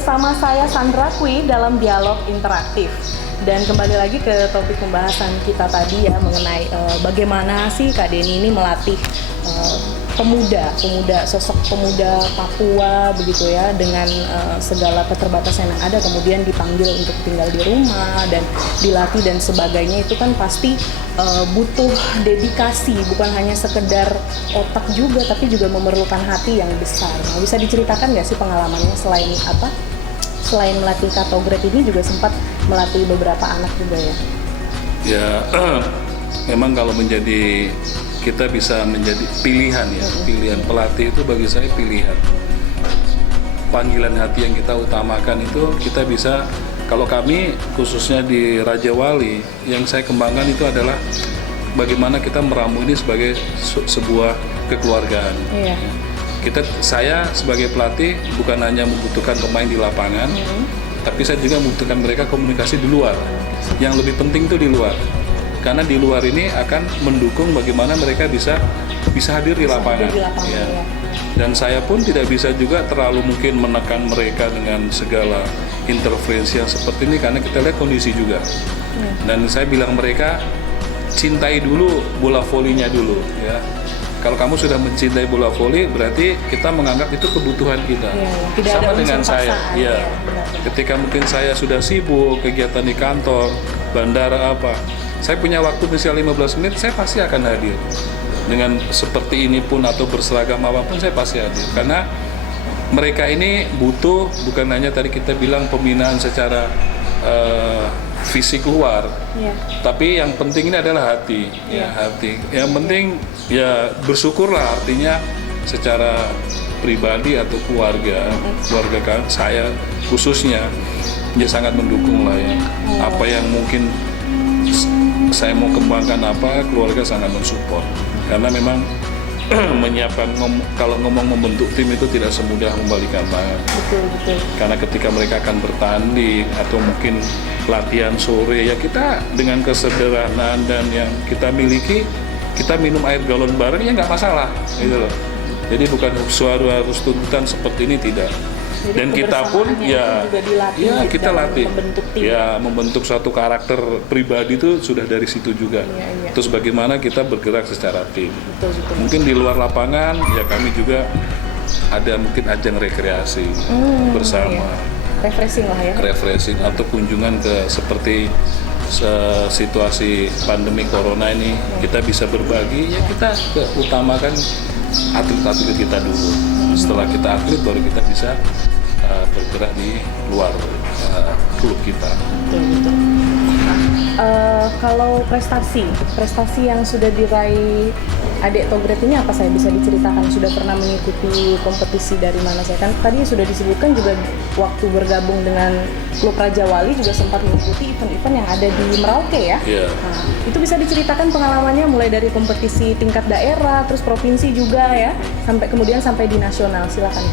bersama saya Sandra Kwi dalam dialog interaktif. Dan kembali lagi ke topik pembahasan kita tadi ya mengenai bagaimana sih Kak Denny ini melatih sosok pemuda Papua begitu ya, dengan segala keterbatasan yang ada, kemudian dipanggil untuk tinggal di rumah dan dilatih dan sebagainya. Itu kan pasti butuh dedikasi, bukan hanya sekedar otak juga, tapi juga memerlukan hati yang besar. Nah, bisa diceritakan nggak sih pengalamannya selain melatih Katograd ini juga sempat melatih beberapa anak juga ya? Ya, memang kalau kita bisa menjadi pilihan ya, pilihan pelatih itu bagi saya pilihan. Panggilan hati yang kita utamakan itu kita bisa, kalau kami khususnya di Raja Wali, yang saya kembangkan itu adalah bagaimana kita meramu ini sebagai sebuah kekeluargaan. Iya. Saya sebagai pelatih bukan hanya membutuhkan pemain di lapangan, tapi saya juga membutuhkan mereka komunikasi di luar. Yang lebih penting itu di luar. Karena di luar ini akan mendukung bagaimana mereka bisa hadir di lapangan. Ya. Dan saya pun tidak bisa juga terlalu mungkin menekan mereka dengan segala intervensi yang seperti ini, karena kita lihat kondisi juga. Dan saya bilang mereka cintai dulu bola volinya dulu ya. Kalau kamu sudah mencintai bola voli, berarti kita menganggap itu kebutuhan kita. Sama dengan saya. Ya. Ketika mungkin saya sudah sibuk kegiatan di kantor, bandara apa, saya punya waktu misalnya 15 menit, saya pasti akan hadir. Dengan seperti ini pun atau berseragam apapun, saya pasti hadir. Karena mereka ini butuh, bukan hanya tadi kita bilang pembinaan secara fisik luar, tapi yang penting ini adalah hati. Ya, hati. Yang penting ya bersyukurlah, artinya secara pribadi atau keluarga kan saya khususnya ya sangat mendukung lah ya. Apa yang mungkin saya mau kembangkan keluarga sangat mensupport, karena memang menyiapkan kalau ngomong membentuk tim itu tidak semudah membalikan tangan. Betul. Karena ketika mereka akan bertanding atau mungkin latihan sore ya, kita dengan kesederhanaan dan yang kita miliki, kita minum air galon bareng ya nggak masalah gitu loh. Jadi bukan suara harus tuntutan seperti ini, tidak. Jadi dan kita pun ya kita latih membentuk suatu karakter pribadi itu sudah dari situ juga. Terus bagaimana kita bergerak secara tim. Betul. Mungkin di luar lapangan ya kami juga ada mungkin ajang rekreasi bersama. Refreshing lah ya. Refreshing atau kunjungan ke seperti situasi pandemi corona ini, kita bisa berbagi ya, kita utamakan atlet-atlet kita dulu. Setelah kita atlet baru kita bisa bergerak di luar klub kita. Betul. Kalau prestasi yang sudah diraih adik Tograd ini apa saya bisa diceritakan? Sudah pernah mengikuti kompetisi dari mana? Saya kan tadi sudah disebutkan juga waktu bergabung dengan klub Raja Wali juga sempat mengikuti event-event yang ada di Merauke ya. Nah, itu bisa diceritakan pengalamannya mulai dari kompetisi tingkat daerah, terus provinsi juga ya, sampai di nasional. Silakan.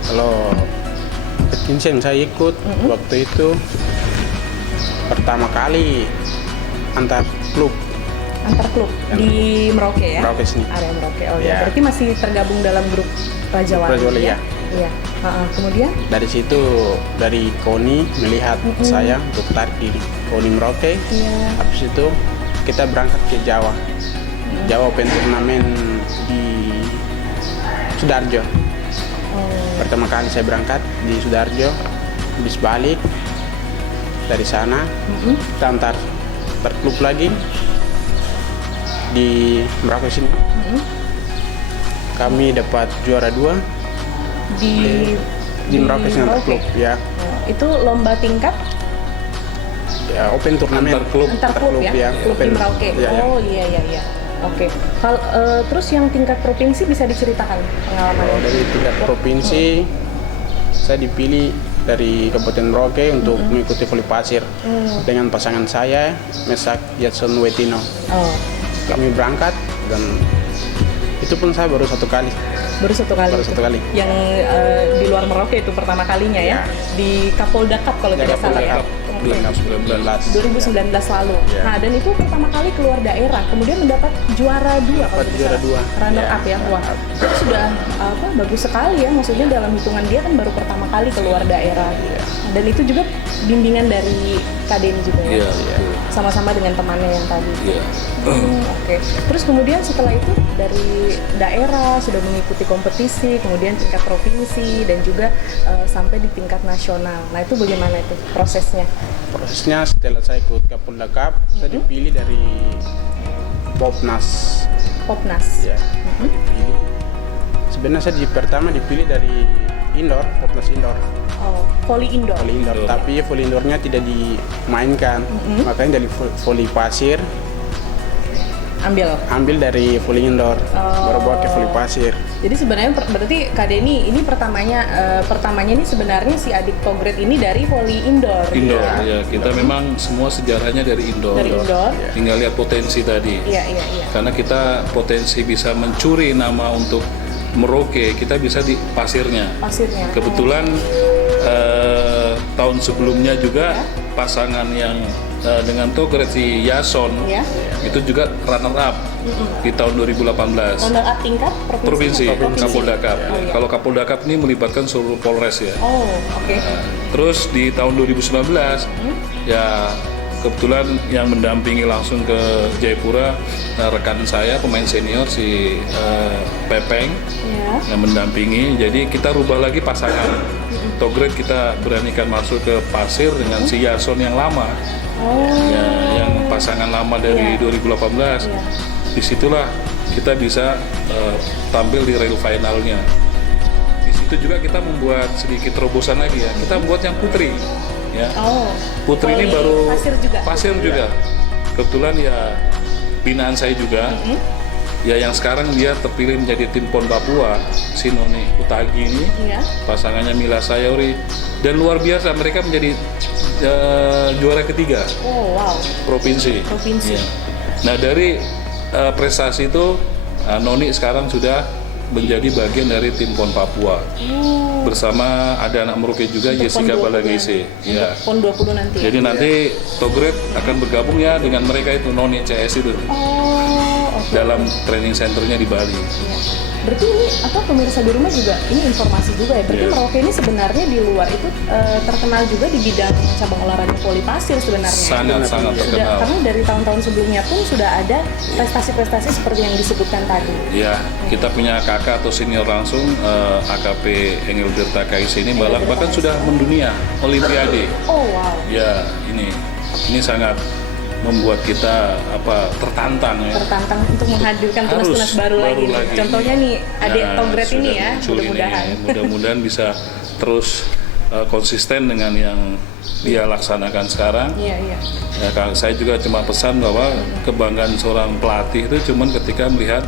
Kalau Vincent saya ikut waktu itu pertama kali antar klub di Merauke ya? Merauke sini. Area Merauke. Berarti masih tergabung dalam grup Raja Wali ya? Iya. Kemudian? Dari situ, dari KONI melihat saya untuk tarik di KONI Merauke. Habis itu kita berangkat ke Jawa. Jawa Open Turnamen di Sudarjo. Pertama kali saya berangkat di Sudarjo, habis balik dari sana kita antar klub lagi di Merauke sini. Kami dapat juara 2 di Merauke sini antar klub ya. Itu lomba tingkat? Ya, Open Turnamen antar klub ya? Klub di Merauke. Iya. Oke. Terus yang tingkat provinsi bisa diceritakan pengalamannya? Dari tingkat provinsi, saya dipilih dari Kabupaten Merauke untuk mengikuti voli pasir dengan pasangan saya, Mesak Yatson Wetino. Kami berangkat dan itu pun saya baru satu kali. Baru satu kali. Yang di luar Merauke itu pertama kalinya ya? Di Kapolda Cup kalau tidak salah ya? 2019. lalu. Ya. Nah, dan itu pertama kali keluar daerah, kemudian mendapat juara 2 kalau tidak juara salah. 2. Runner Ya, up ya. Wah, runner up. itu sudah bagus sekali ya. Maksudnya dalam hitungan dia kan baru pertama kali keluar daerah. Ya. Dan itu juga bimbingan dari Kak Denny juga ya. Iya, betul. Sama-sama dengan temannya yang tadi. Iya. Oke. Terus kemudian setelah itu dari daerah sudah mengikuti kompetisi, kemudian tingkat provinsi dan juga sampai di tingkat nasional. Nah, itu bagaimana itu prosesnya? Prosesnya setelah saya ikut Kapolda Cup, saya dipilih dari Popnas. Popnas. Ya. Dipilih. Sebenarnya saya pertama dipilih dari indoor, Popnas indoor. Oh, volley indoor. Volley indoor, Indoor. tapi volley indoornya tidak dimainkan. Makanya dari volley pasir ambil dari volley indoor, baru bawa ke volley pasir. Jadi sebenarnya berarti Kak Denny ini pertamanya ini sebenarnya si adik Togret ini dari volley indoor. Indoor, Ya? ya. Kita memang semua sejarahnya dari indoor. Dari indoor. Tinggal lihat potensi tadi. Iya. Karena kita potensi bisa mencuri nama untuk Merauke, kita bisa di pasirnya. Pasirnya. Kebetulan tahun sebelumnya juga pasangan yang dengan Togret si Yason Ya. itu juga runner up di tahun 2018. Runner up tingkat Provinsi, atau Kapolda Cup. Oh, iya. Kalau Kapolda Cup ini melibatkan seluruh Polres ya. Oh, oke. Terus di tahun 2019 ya kebetulan yang mendampingi langsung ke Jayapura rekan saya pemain senior si Pepeng Ya. yang mendampingi. Jadi kita rubah lagi pasangan. Togret kita beranikan masuk ke pasir dengan si Yason yang lama. Oh. Ya, yang pasangan lama dari 2018. Iya. Disitulah kita bisa tampil di rail finalnya. Di situ juga kita membuat sedikit terobosan lagi ya. Kita buat yang putri. Ya. Oh. Putri ini Volley baru pasir juga. Kebetulan ya binaan saya juga. Ya yang sekarang dia terpilih menjadi tim PON Papua, si Noni Utagi ini. Iya. Pasangannya Mila Sayuri dan luar biasa mereka menjadi juara ketiga Oh, wow. provinsi. Iya. Nah dari prestasi itu Noni sekarang sudah menjadi bagian dari tim PON Papua bersama ada anak Merauke juga Untuk Jessica PON 20 Balagese. Ya. PON 20 nanti. Jadi nanti Togret akan bergabung ya dengan mereka itu Noni CS itu Oh, oke. dalam training centernya di Bali. Iya. Berarti ini pemirsa di rumah juga ini informasi juga ya. Berarti Iya. Merauke ini sebenarnya di luar itu terkenal juga di bidang cabang olahraga voli pasir sebenarnya. Sangat terkenal. Karena dari tahun-tahun sebelumnya pun sudah ada prestasi-prestasi seperti yang disebutkan tadi. Ya, kita punya kakak atau senior langsung AKP Engel Tirta Kais ini bahkan sudah mendunia Olimpiade. Oh, wow. Ya, ini sangat membuat kita tertantang ya. Tertantang untuk menghadirkan tunas-tunas baru lagi. Contohnya nih adik Togret ini ya, mudah-mudahan. Mudah-mudahan bisa terus konsisten dengan yang dia laksanakan sekarang. Iya. Ya, saya juga cuma pesan bahwa kebanggaan seorang pelatih itu cuma ketika melihat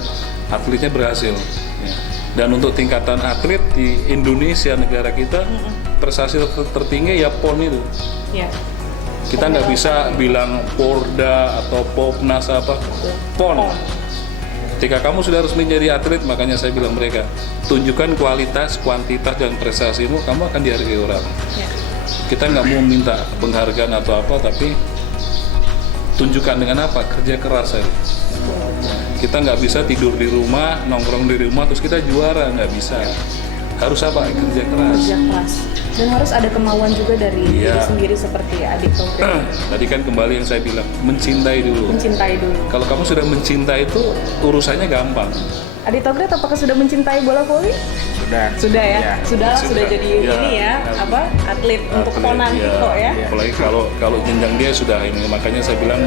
atletnya berhasil. Ya. Dan untuk tingkatan atlet di Indonesia negara kita, prestasi tertinggi ya PON itu. Iya. Kita nggak bisa bilang Porda atau Popnas apa, PON. Ketika kamu sudah resmi jadi atlet, makanya saya bilang mereka, tunjukkan kualitas, kuantitas dan prestasimu, kamu akan dihargai orang. Ya. Kita nggak mau minta penghargaan atau apa, tapi tunjukkan dengan apa, kerja keras saja. Kita nggak bisa tidur di rumah, nongkrong di rumah, terus kita juara, nggak bisa. Harus apa? Kerja keras. Kerja keras. Dan harus ada kemauan juga dari diri Iya. sendiri seperti adik Togret. Tadi kan kembali yang saya bilang, mencintai dulu. Mencintai dulu. Kalau kamu sudah mencintai itu urusannya gampang. Adik Togret apakah sudah mencintai bola voli? Sudah ya? Iya. Sudah jadi Ya. ini ya, atlet untuk PON nanti kok ya. Apalagi kalau jenjang dia sudah ini, makanya saya bilang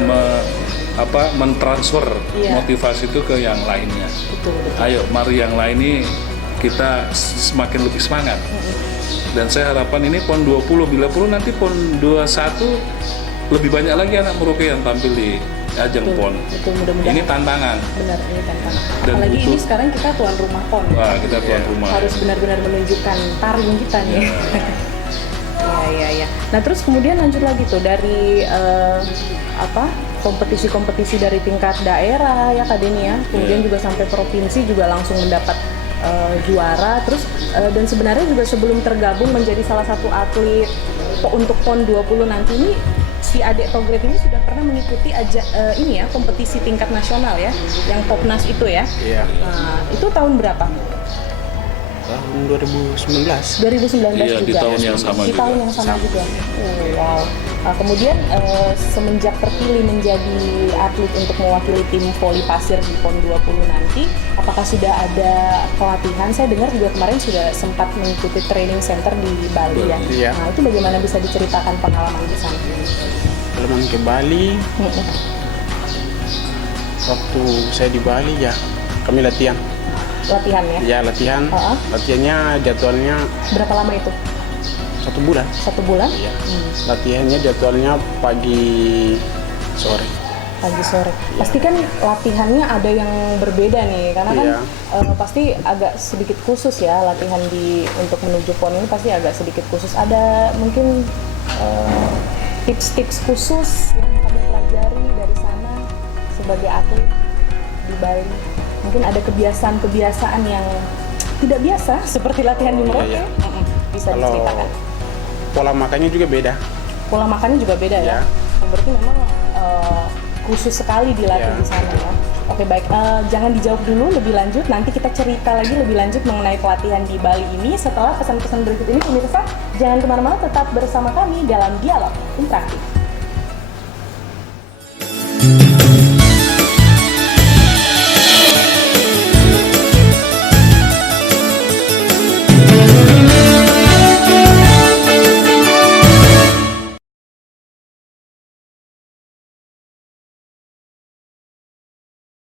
mentransfer Iya. motivasi itu ke yang lainnya. Betul. Ayo, mari yang lain ini kita semakin lebih semangat. Dan saya harapan ini PON 20, bila perlu nanti PON 21 lebih banyak lagi anak Merauke yang tampil di ajang PON. Betul, mudah-mudahan. Ini tantangan. Benar, ini tantangan. Dan Apalagi butuh- ini sekarang kita tuan rumah PON. Wah, kita tuan rumah. Harus benar-benar menunjukkan taring kita nih. Iya. Nah terus kemudian lanjut lagi tuh dari kompetisi-kompetisi dari tingkat daerah ya Kak Denny ya, kemudian juga sampai provinsi juga langsung mendapat juara. Terus dan sebenarnya juga sebelum tergabung menjadi salah satu atlet untuk PON 20 nanti ini si Adek Togrep ini sudah pernah mengikuti ini ya, kompetisi tingkat nasional ya, yang Popnas itu ya. Iya. Nah, itu tahun berapa? Tahun 2019. 2019 Iya, juga. di tahun yang sama Di juga. tahun yang sama juga. Oh, wow. Nah, kemudian semenjak terpilih menjadi atlet untuk mewakili tim voli pasir di PON 20 nanti, apakah sudah ada pelatihan? Saya dengar juga kemarin sudah sempat mengikuti training center di Bali ya. Iya. Nah, itu bagaimana bisa diceritakan pengalaman di sana? Pengalaman ke Bali, Mm-mm. waktu saya di Bali ya kami latihan. Latihan ya? Ya latihan. Uh-uh. Latihannya jadwalnya Berapa lama itu? 1 bulan. 1 bulan? Iya. Latihannya jadwalnya pagi sore. Pagi sore. Iya. Pasti kan latihannya ada yang berbeda nih, karena kan Iya. pasti agak sedikit khusus ya latihan untuk menuju PON ini pasti agak sedikit khusus. Ada mungkin tips-tips khusus yang kamu pelajari dari sana sebagai atlet di Bali. Mungkin ada kebiasaan-kebiasaan yang tidak biasa seperti latihan di Merauke. Iya. Bisa Kalau diceritakan. pola makannya juga beda. Pola makannya juga beda ya. Iya. Berarti memang khusus sekali dilatih Iya. di sana ya. Oke baik, jangan dijawab dulu lebih lanjut. Nanti kita cerita lagi lebih lanjut mengenai pelatihan di Bali ini setelah pesan-pesan berikut ini. Pemirsa, jangan kemana-mana, tetap bersama kami dalam Dialog Interaktif.